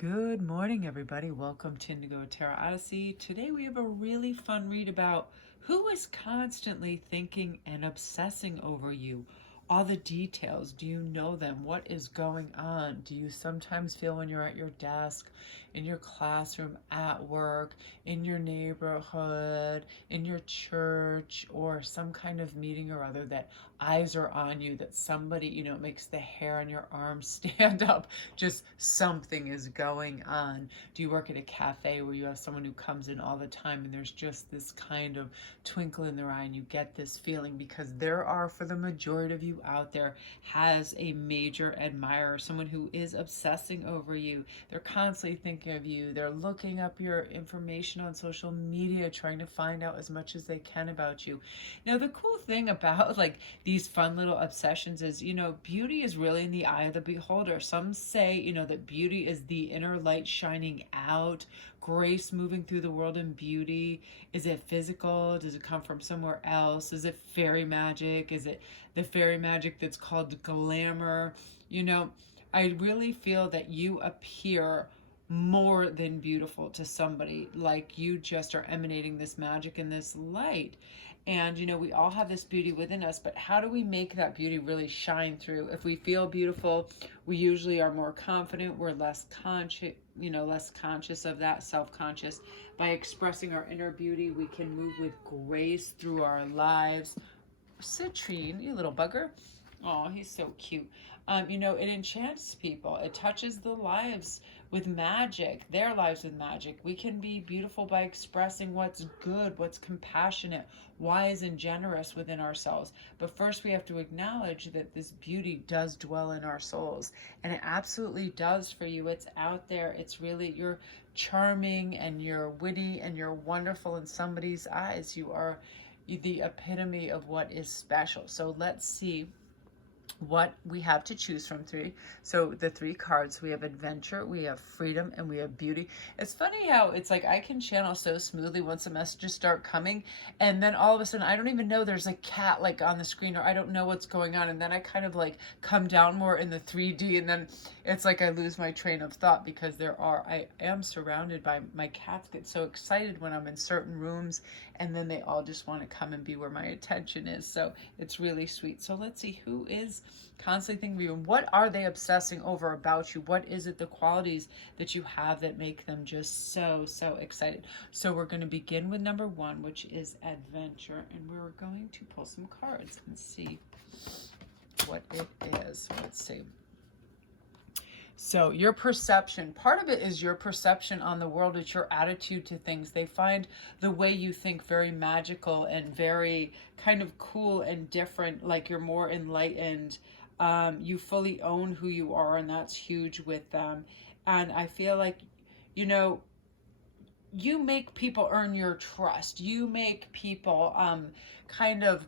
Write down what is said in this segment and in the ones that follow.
Good morning, everybody. Welcome to Indigo Tarot Odyssey. Today we have a really fun read about who is constantly thinking and obsessing over you. All the details. Do you know them? What is going on? Do you sometimes feel when you're at your desk, in your classroom, at work, in your neighborhood, in your church, or some kind of meeting or other that eyes are on you, that somebody, makes the hair on your arm stand up? Just something is going on. Do you work at a cafe where you have someone who comes in all the time and there's just this kind of twinkle in their eye and you get this feeling because there are, for the majority of you out there, has a major admirer, someone who is obsessing over you. They're constantly thinking of you. They're looking up your information on social media, trying to find out as much as they can about you. Now, the cool thing about these fun little obsessions is, beauty is really in the eye of the beholder. Some say, that beauty is the inner light shining out, grace moving through the world in beauty. Is it physical? Does it come from somewhere else? Is it fairy magic? Is it the fairy magic that's called glamour? I really feel that you appear more than beautiful to somebody, like you just are emanating this magic and this light. And we all have this beauty within us, but how do we make that beauty really shine through? If we feel beautiful, we usually are more confident, we're less conscious, less conscious of that, self-conscious. By expressing our inner beauty, we can move with grace through our lives. Citrine, you little bugger. Oh, he's so cute. It enchants people. It touches the lives with magic, their lives with magic. We can be beautiful by expressing what's good, what's compassionate, wise, and generous within ourselves. But first, we have to acknowledge that this beauty does dwell in our souls. And it absolutely does for you. It's out there. It's really, you're charming and you're witty and you're wonderful in somebody's eyes. You are the epitome of what is special. So let's see what we have to choose from three. So the three cards, we have adventure, we have freedom, and we have beauty. It's funny how it's like I can channel so smoothly once the messages start coming, and then all of a sudden I don't even know there's a cat like on the screen, or I don't know what's going on, and then I kind of like come down more in the 3D, and then it's like I lose my train of thought because I am surrounded by, my cats get so excited when I'm in certain rooms, and then they all just want to come and be where my attention is. So it's really sweet. So let's see who is constantly thinking of you and what are they obsessing over about you. What is it, the qualities that you have that make them just so excited? So we're going to begin with number one, which is adventure, and we're going to pull some cards and see what it is. Let's see. So your perception, part of it is your perception on the world. It's your attitude to things. They find the way you think very magical and very kind of cool and different, like you're more enlightened. You fully own who you are, and that's huge with them. And I feel like, you make people earn your trust. You make people kind of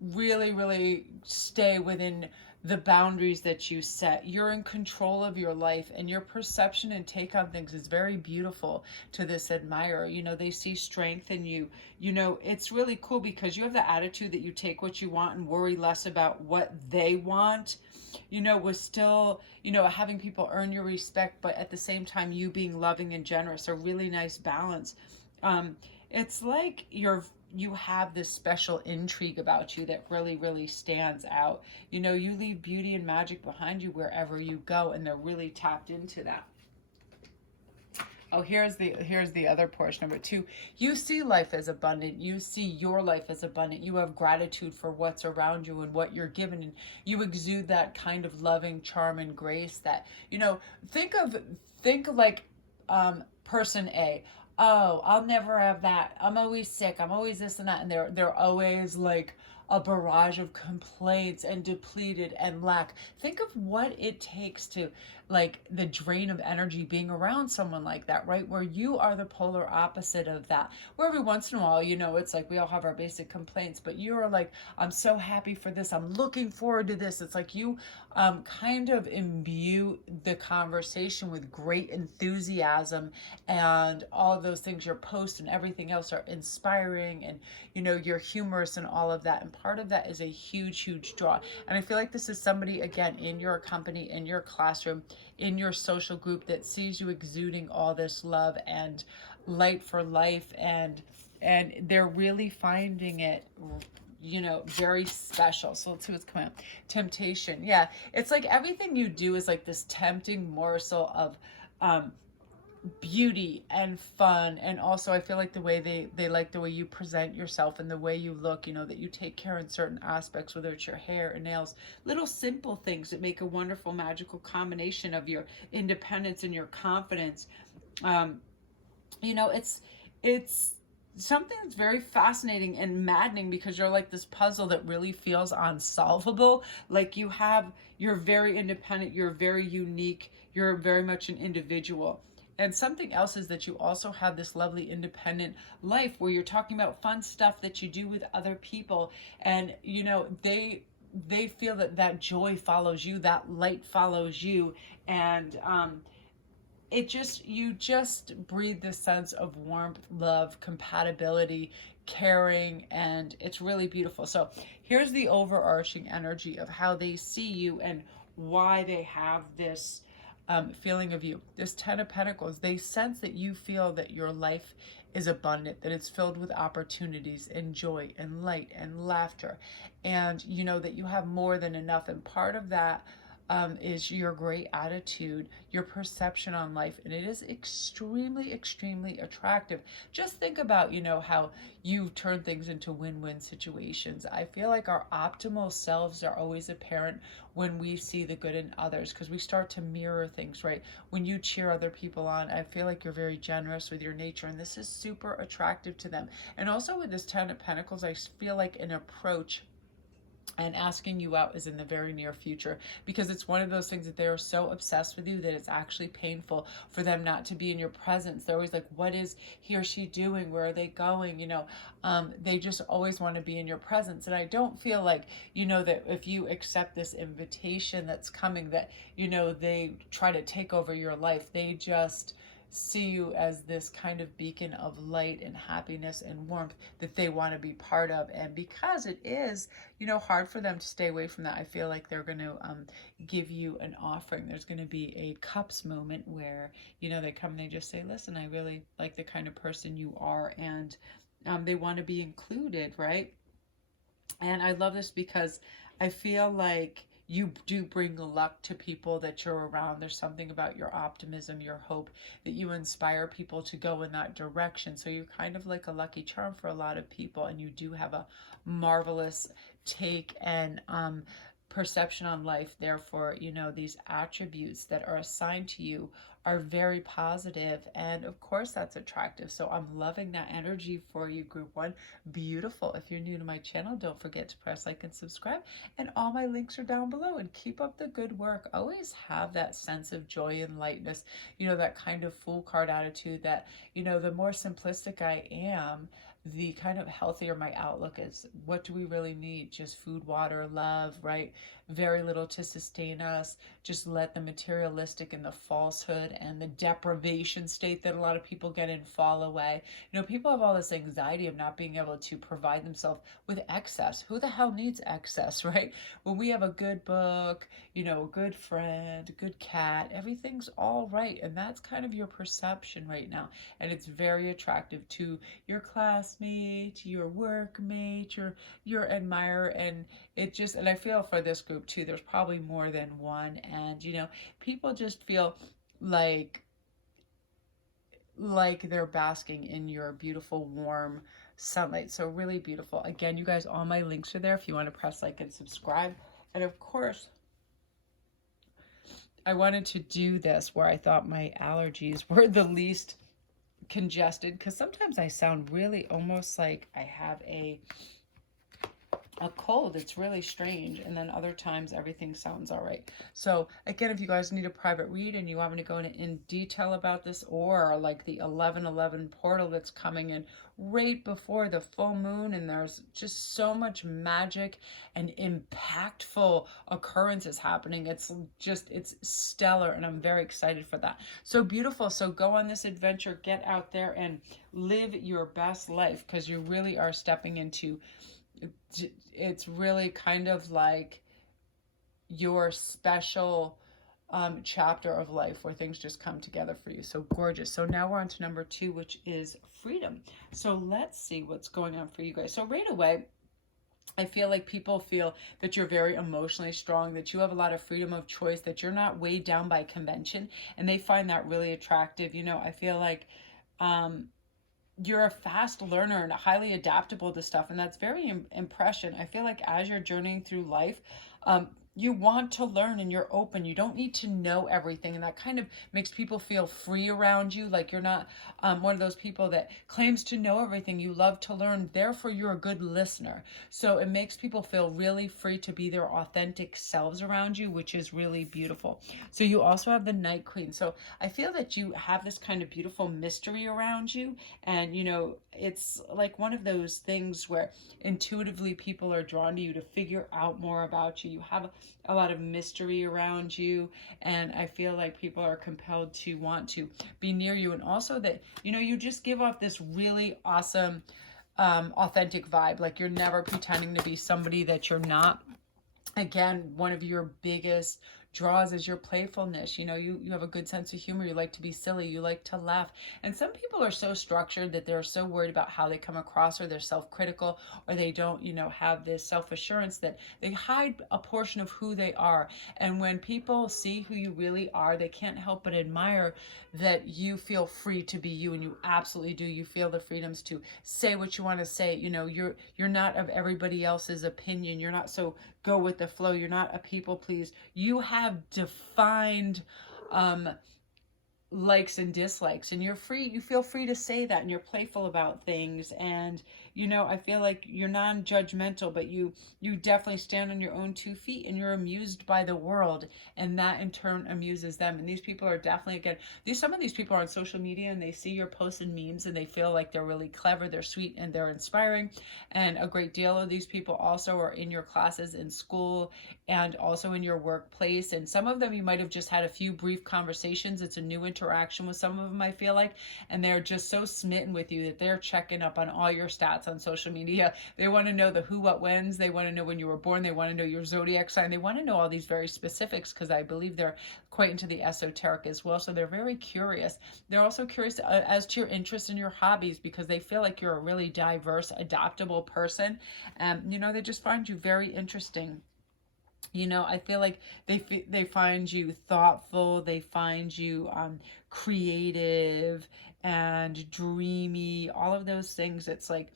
really stay within the boundaries that you set. You're in control of your life, and your perception and take on things is very beautiful to this admirer. They see strength in you. It's really cool because you have the attitude that you take what you want and worry less about what they want, with still, having people earn your respect, but at the same time, you being loving and generous, a really nice balance. It's like you have this special intrigue about you that really stands out. You leave beauty and magic behind you wherever you go, and they're really tapped into that. Oh, here's the other portion. Number two, you see life as abundant. You see your life as abundant. You have gratitude for what's around you and what you're given, and you exude that kind of loving charm and grace that, think like person A. Oh, I'll never have that. I'm always sick. I'm always this and that. And they're always like a barrage of complaints and depleted and lack. Think of what it takes to, like, the drain of energy being around someone like that, right? Where you are the polar opposite of that. Where every once in a while, it's like we all have our basic complaints, but you're like, I'm so happy for this. I'm looking forward to this. It's like you kind of imbue the conversation with great enthusiasm, and all of those things, your posts and everything else are inspiring, and you're humorous and all of that. And part of that is a huge, huge draw. And I feel like this is somebody, again, in your company, in your classroom, in your social group that sees you exuding all this love and light for life, and they're really finding it, you know, very special. So let's see what's coming up. Temptation. Yeah, it's like everything you do is like this tempting morsel of beauty and fun. And also I feel like the way they like the way you present yourself and the way you look, you know, that you take care in certain aspects, whether it's your hair or nails, little simple things that make a wonderful magical combination of your independence and your confidence. You know, it's something that's very fascinating and maddening, because you're like this puzzle that really feels unsolvable. Like you're very independent, you're very unique, you're very much an individual. And something else is that you also have this lovely independent life where you're talking about fun stuff that you do with other people. And, you know, they feel that that joy follows you, that light follows you. And, you just breathe this sense of warmth, love, compatibility, caring, and it's really beautiful. So here's the overarching energy of how they see you and why they have this feeling of you. This Ten of Pentacles, they sense that you feel that your life is abundant, that it's filled with opportunities and joy and light and laughter, and you know that you have more than enough. And part of that is your great attitude, your perception on life, and it is extremely, extremely attractive. Just think about, you know, how you turn things into win-win situations. I feel like our optimal selves are always apparent when we see the good in others, because we start to mirror things, right? When you cheer other people on, I feel like you're very generous with your nature, and this is super attractive to them. And also with this Ten of Pentacles, I feel like an approach and asking you out is in the very near future, because it's one of those things that they are so obsessed with you that it's actually painful for them not to be in your presence. They're always like, what is he or she doing? Where are they going? You know, they just always want to be in your presence. And I don't feel like, you know, that if you accept this invitation that's coming, that, you know, they try to take over your life. They just see you as this kind of beacon of light and happiness and warmth that they want to be part of. And because it is, you know, hard for them to stay away from that, I feel like they're going to give you an offering. There's going to be a cups moment where, you know, they come and they just say, listen, I really like the kind of person you are, and they want to be included, right? And I love this because I feel like you do bring luck to people that you're around. There's something about your optimism, your hope, that you inspire people to go in that direction. So you're kind of like a lucky charm for a lot of people, and you do have a marvelous take and perception on life. Therefore, you know, these attributes that are assigned to you are very positive, and of course that's attractive. So I'm loving that energy for you, group one. Beautiful. If you're new to my channel, don't forget to press like and subscribe, and all my links are down below. And keep up the good work. Always have that sense of joy and lightness, you know, that kind of fool card attitude that, you know, the more simplistic I am, the kind of healthier my outlook is. What do we really need? Just food, water, love, right? Very little to sustain us. Just let the materialistic and the falsehood and the deprivation state that a lot of people get in fall away. You know, people have all this anxiety of not being able to provide themselves with excess. Who the hell needs excess, right? When we have a good book, you know, a good friend, a good cat, everything's all right. And that's kind of your perception right now. And it's very attractive to your classmate, your workmate, your admirer. And it just, and I feel for this group too, there's probably more than one. And, you know, people just feel like they're basking in your beautiful, warm sunlight. So really beautiful. Again, you guys, all my links are there if you want to press like and subscribe. And of course, I wanted to do this where I thought my allergies were the least congested, because sometimes I sound really almost like I have a cold. It's really strange. And then other times everything sounds all right. So again, if you guys need a private read and you want me to go in detail about this, or like the 11/11 portal that's coming in right before the full moon, and there's just so much magic and impactful occurrences happening. It's stellar, and I'm very excited for that. So beautiful. So go on this adventure, get out there and live your best life, because you really are stepping into it's really kind of like your special chapter of life where things just come together for you. So gorgeous. So now we're on to number 2, which is freedom. So let's see what's going on for you guys. So right away, I feel like people feel that you're very emotionally strong, that you have a lot of freedom of choice, that you're not weighed down by convention, and they find that really attractive. I feel like um, you're a fast learner and highly adaptable to stuff, and that's very impression. I feel like as you're journeying through life, you want to learn and you're open. You don't need to know everything, and that kind of makes people feel free around you. Like you're not one of those people that claims to know everything. You love to learn, therefore you're a good listener. So it makes people feel really free to be their authentic selves around you, which is really beautiful. So you also have the Night Queen. So I feel that you have this kind of beautiful mystery around you, and it's like one of those things where intuitively people are drawn to you to figure out more about you. You have a lot of mystery around you, and I feel like people are compelled to want to be near you. And also that you just give off this really awesome authentic vibe. Like you're never pretending to be somebody that you're not. Again, one of your biggest draws is your playfulness. You have a good sense of humor. You like to be silly. You like to laugh. And some people are so structured that they're so worried about how they come across, or they're self-critical, or they don't have this self-assurance that they hide a portion of who they are. And when people see who you really are, they can't help but admire that you feel free to be you, and you absolutely do. You feel the freedoms to say what you want to say. You're not of everybody else's opinion. You're not so go with the flow. You're not a people please. You have defined likes and dislikes, and you feel free to say that, and you're playful about things. And I feel like you're non-judgmental, but you definitely stand on your own 2 feet, and you're amused by the world, and that in turn amuses them. And these people are definitely, again, some of these people are on social media, and they see your posts and memes, and they feel like they're really clever, they're sweet, and they're inspiring. And a great deal of these people also are in your classes in school, and also in your workplace. And some of them you might have just had a few brief conversations. It's a new interaction with some of them, I feel like, and they're just so smitten with you that they're checking up on all your stats on social media. They want to know the who, what, whens. They want to know when you were born. They want to know your zodiac sign. They want to know all these very specifics, because I believe they're quite into the esoteric as well. So they're very curious. They're also curious as to your interests and your hobbies, because they feel like you're a really diverse, adaptable person. And they just find you very interesting. I feel like they find you thoughtful, they find you creative and dreamy, all of those things. It's like,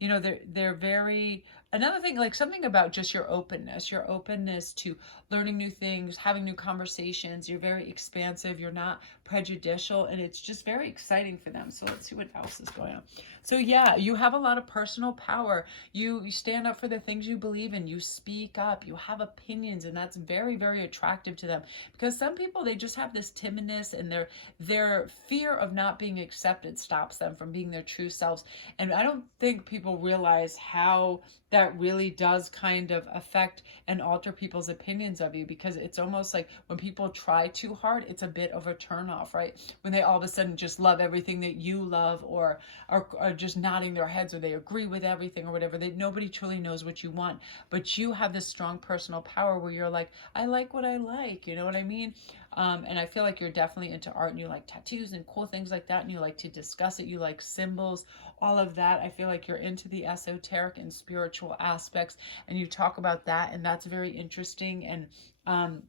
they're very, another thing, like something about just your openness to learning new things, having new conversations. You're very expansive, you're not prejudicial, and it's just very exciting for them. So let's see what else is going on. So yeah, you have a lot of personal power. You stand up for the things you believe in. You speak up. You have opinions, and that's very, very attractive to them. Because some people, they just have this timidness, and their fear of not being accepted stops them from being their true selves. And I don't think people realize how that really does kind of affect and alter people's opinions of you, because it's almost like when people try too hard, it's a bit of a turnoff, right? When they all of a sudden just love everything that you love, or are just nodding their heads, or they agree with everything, or whatever. Nobody truly knows what you want, but you have this strong personal power where you're like, I like what I like, you know what I mean? And I feel like you're definitely into art, and you like tattoos and cool things like that, and you like to discuss it. You like symbols, all of that. I feel like you're into the esoteric and spiritual aspects, and you talk about that, and that's very interesting and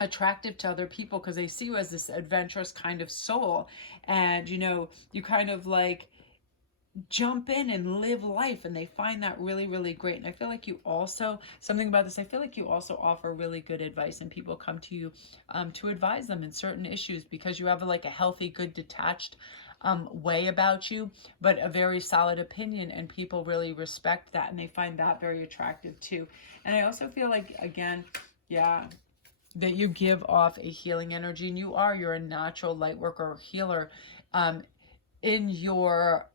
attractive to other people, because they see you as this adventurous kind of soul. And you kind of like jump in and live life, and they find that really, really great. And I feel like you also, something about this, I feel like you also offer really good advice, and people come to you to advise them in certain issues, because you have like a healthy, good, detached way about you, but a very solid opinion, and people really respect that, and they find that very attractive too. And I also feel like, again, yeah, that you give off a healing energy, and you're a natural light worker or healer in your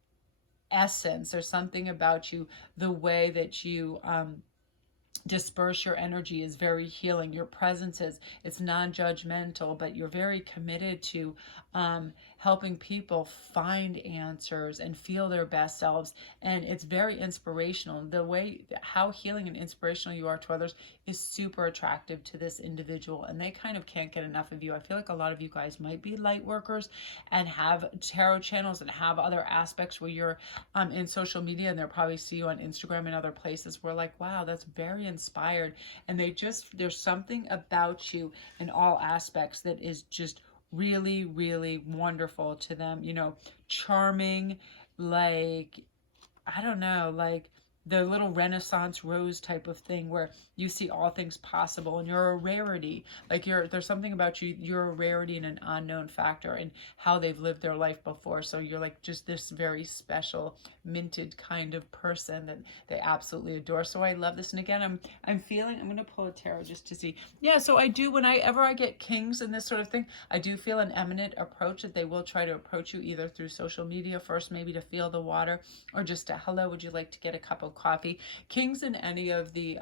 essence. There's something about you, the way that you disperse your energy is very healing. Your presence is, it's non-judgmental, but you're very committed to helping people find answers and feel their best selves. And it's very inspirational. The way how healing and inspirational you are to others is super attractive to this individual, and they kind of can't get enough of you. I feel like a lot of you guys might be light workers and have tarot channels and have other aspects where you're in social media, and they'll probably see you on Instagram and other places where like, wow, that's very inspired. And there's something about you in all aspects that is just really, really wonderful to them. You know, charming, like, I don't know, like the little Renaissance rose type of thing where you see all things possible, and you're a rarity. Like there's something about you, you're a rarity and an unknown factor in how they've lived their life before. So you're like just this very special minted kind of person that they absolutely adore. So I love this. And again, I'm feeling, I'm going to pull a tarot just to see. Yeah, so I do, whenever I get kings and this sort of thing, I do feel an eminent approach, that they will try to approach you either through social media first, maybe to feel the water, or just a hello, would you like to get a cup of coffee. Kings in any of the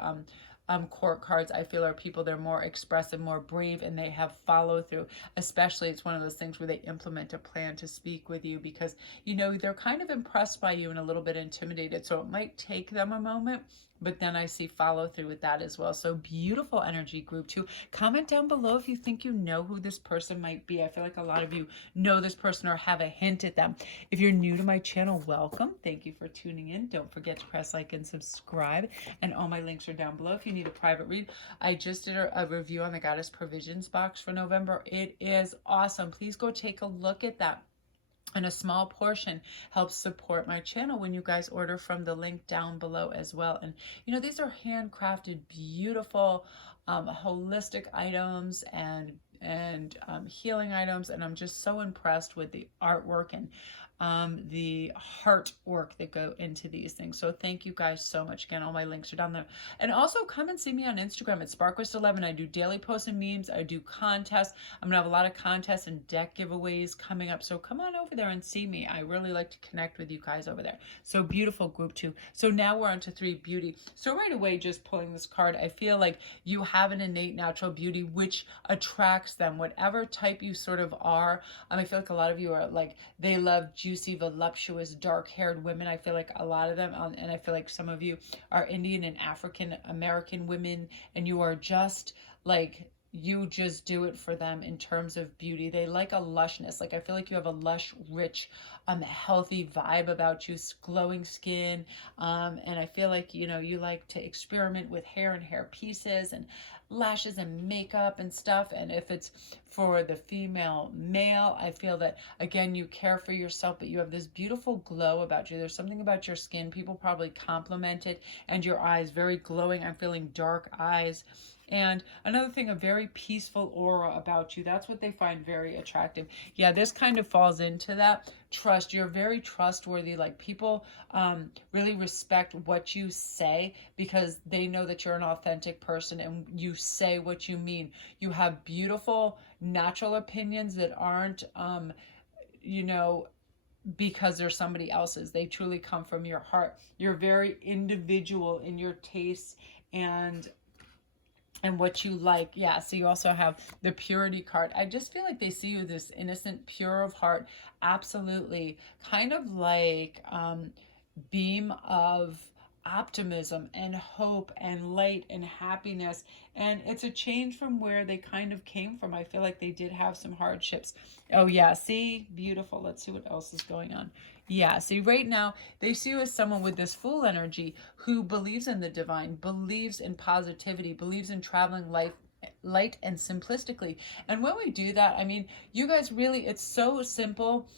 court cards, I feel, are people, they're more expressive, more brave, and they have follow through. Especially, it's one of those things where they implement a plan to speak with you, because you know they're kind of impressed by you and a little bit intimidated, so it might take them a moment, but then I see follow through with that as well. So beautiful energy, group 2. Comment down below if you think you know who this person might be. I feel like a lot of you know this person or have a hint at them. If you're new to my channel, welcome. Thank you for tuning in. Don't forget to press like and subscribe. And all my links are down below if you need a private read. I just did a review on the Goddess Provisions box for November. It is awesome. Please go take a look at that. And a small portion helps support my channel when you guys order from the link down below as well. And you know, these are handcrafted, beautiful, holistic items and healing items, and I'm just so impressed with the artwork and the heart work that go into these things. So thank you guys so much. Again, all my links are down there. And also come and see me on Instagram at Sparkwist11. I do daily posts and memes. I do contests. I'm gonna have a lot of contests and deck giveaways coming up. So come on over there and see me. I really like to connect with you guys over there. So beautiful, group 2. So now we're on to 3, beauty. So right away, just pulling this card, I feel like you have an innate natural beauty which attracts them, whatever type you sort of are. I feel like a lot of you are like, they love juicy, voluptuous, dark-haired women. I feel like a lot of them, and I feel like some of you are Indian and African American women, and you are just like, you just do it for them in terms of beauty. They like a lushness. Like I feel like you have a lush, rich, healthy vibe about you, glowing skin, and I feel like, you know, you like to experiment with hair and hair pieces and lashes and makeup and stuff. And if it's for the female male, I feel that again, you care for yourself, but you have this beautiful glow about you. There's something about your skin, people probably compliment it, and your eyes, very glowing. I'm feeling dark eyes. And another thing, a very peaceful aura about you. That's what they find very attractive. Yeah, this kind of falls into that. Trust. You're very trustworthy. Like people really respect what you say because they know that you're an authentic person and you say what you mean. You have beautiful natural opinions that aren't, you know, because they're somebody else's. They truly come from your heart. You're very individual in your tastes and what you like. Yeah, so you also have the purity card. I just feel like they see you this innocent, pure of heart, absolutely, kind of like beam of optimism and hope and light and happiness. And it's a change from where they kind of came from. I feel like they did have some hardships. Oh yeah, see, beautiful. Let's see what else is going on. Yeah, see, right now, they see you as someone with this Fool energy who believes in the divine, believes in positivity, believes in traveling life light and simplistically. And when we do that, I mean, you guys really, it's so simple.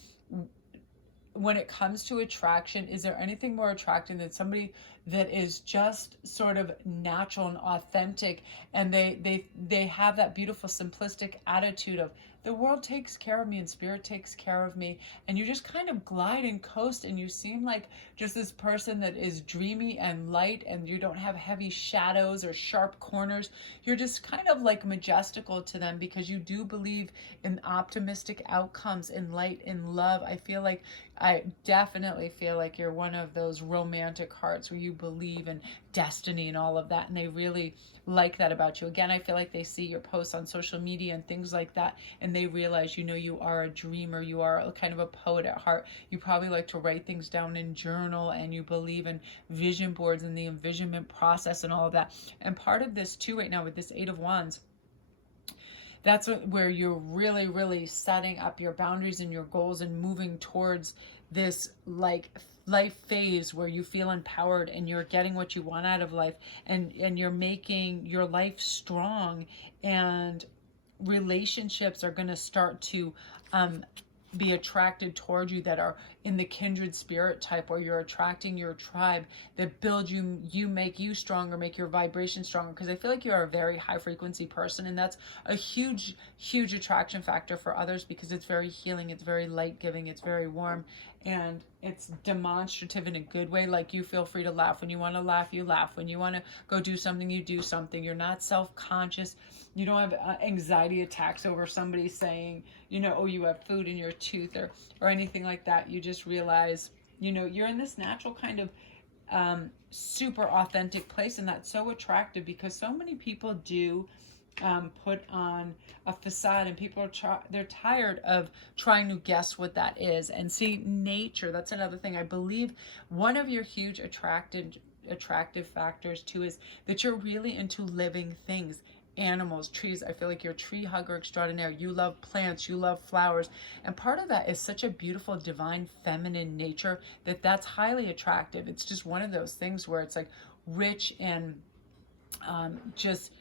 When it comes to attraction, is there anything more attractive than somebody that is just sort of natural and authentic, and they have that beautiful simplistic attitude of the world takes care of me and spirit takes care of me, and you just kind of glide and coast, and you seem like just this person that is dreamy and light, and you don't have heavy shadows or sharp corners. You're just kind of like majestical to them because you do believe in optimistic outcomes, in light, in love. I feel like I definitely feel like you're one of those romantic hearts where you believe in destiny and all of that, and they really like that about you. Again, I feel like they see your posts on social media and things like that, and they realize, you are a dreamer, you are a kind of a poet at heart. You probably like to write things down in journal, and you believe in vision boards and the envisionment process and all of that. And part of this too right now with this Eight of Wands, that's where you're really, really setting up your boundaries and your goals and moving towards this like life phase where you feel empowered and you're getting what you want out of life, and you're making your life strong, and relationships are going to start to be attracted toward you that are in the kindred spirit type, where you're attracting your tribe that build you make you stronger, make your vibration stronger, because I feel like you are a very high frequency person, and that's a huge attraction factor for others, because it's very healing, it's very light giving, it's very warm, and it's demonstrative in a good way. Like, you feel free to laugh when you want to laugh, you laugh when you want to go do something, you do something. You're not self-conscious. You don't have anxiety attacks over somebody saying, oh, you have food in your tooth, or anything like that. You just realize, you're in this natural kind of super authentic place, and that's so attractive, because so many people do put on a facade, and people are they're tired of trying to guess what that is. And see, nature, that's another thing. I believe one of your huge attractive factors too is that you're really into living things, animals, trees. I feel like you're a tree hugger extraordinaire. You love plants, you love flowers, and part of that is such a beautiful divine feminine nature that's highly attractive. It's just one of those things where it's like rich and just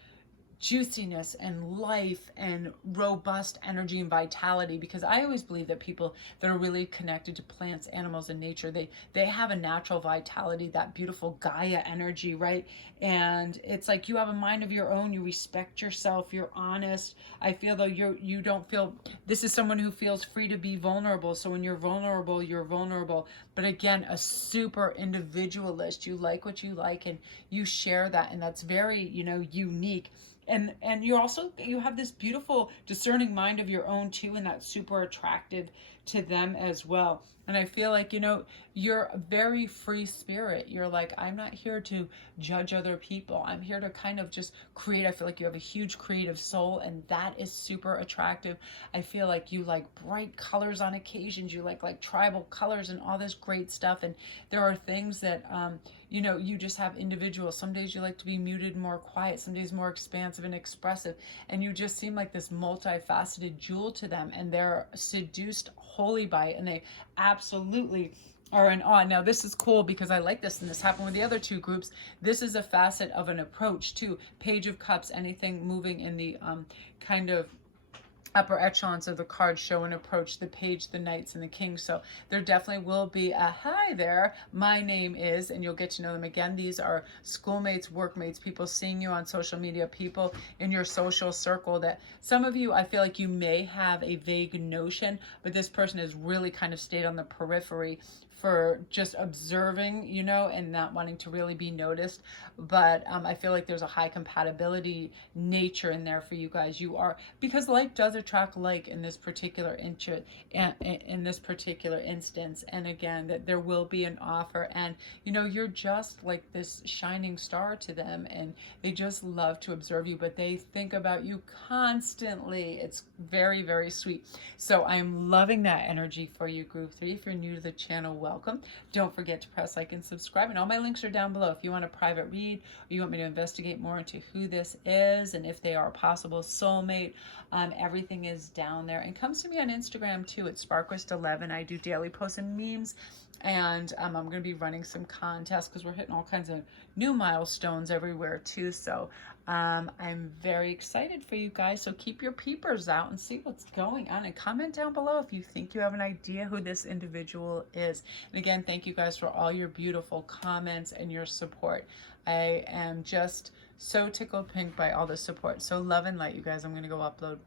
juiciness and life and robust energy and vitality, because I always believe that people that are really connected to plants, animals, and nature, they have a natural vitality, that beautiful Gaia energy, right? And it's like you have a mind of your own, you respect yourself, you're honest. I feel though you don't feel, this is someone who feels free to be vulnerable. So when you're vulnerable, you're vulnerable, but again, a super individualist. You like what you like, and you share that, and that's very, unique. And you have this beautiful discerning mind of your own too, and that's super attractive to them as well. And I feel like, you're a very free spirit. You're like, I'm not here to judge other people. I'm here to kind of just create. I feel like you have a huge creative soul, and that is super attractive. I feel like you like bright colors on occasions. You like tribal colors and all this great stuff. And there are things that, you just have individuals. Some days you like to be muted and more quiet. Some days more expansive and expressive. And you just seem like this multifaceted jewel to them, and they're seduced wholly by it, and they absolutely are in awe. Now, this is cool because I like this, and this happened with the other two groups. This is a facet of an approach to Page of Cups. Anything moving in the kind of upper echelons of the cards show an approach, the page, the knights, and the king. So there definitely will be a hi there, my name is, and you'll get to know them. Again, these are schoolmates, workmates, people seeing you on social media, people in your social circle that some of you, I feel like you may have a vague notion, but this person has really kind of stayed on the periphery for just observing, and not wanting to really be noticed. But I feel like there's a high compatibility nature in there for you guys. You are, because like does attract like in this particular in this particular instance. And again, that there will be an offer, and you're just like this shining star to them, and they just love to observe you, but they think about you constantly. It's very, very sweet. So I'm loving that energy for you, group 3. If you're new to the channel, welcome. Don't forget to press like and subscribe, and all my links are down below if you want a private read, or you want me to investigate more into who this is and if they are a possible soulmate. Everything is down there, and come to me on Instagram too. It's Sparquist11. I do daily posts and memes, and I'm going to be running some contests because we're hitting all kinds of new milestones everywhere too. So I'm very excited for you guys. So keep your peepers out and see what's going on, and comment down below if you think you have an idea who this individual is. And again, thank you guys for all your beautiful comments and your support. I am just so tickled pink by all the support. So love and light, you guys. I'm going to go upload.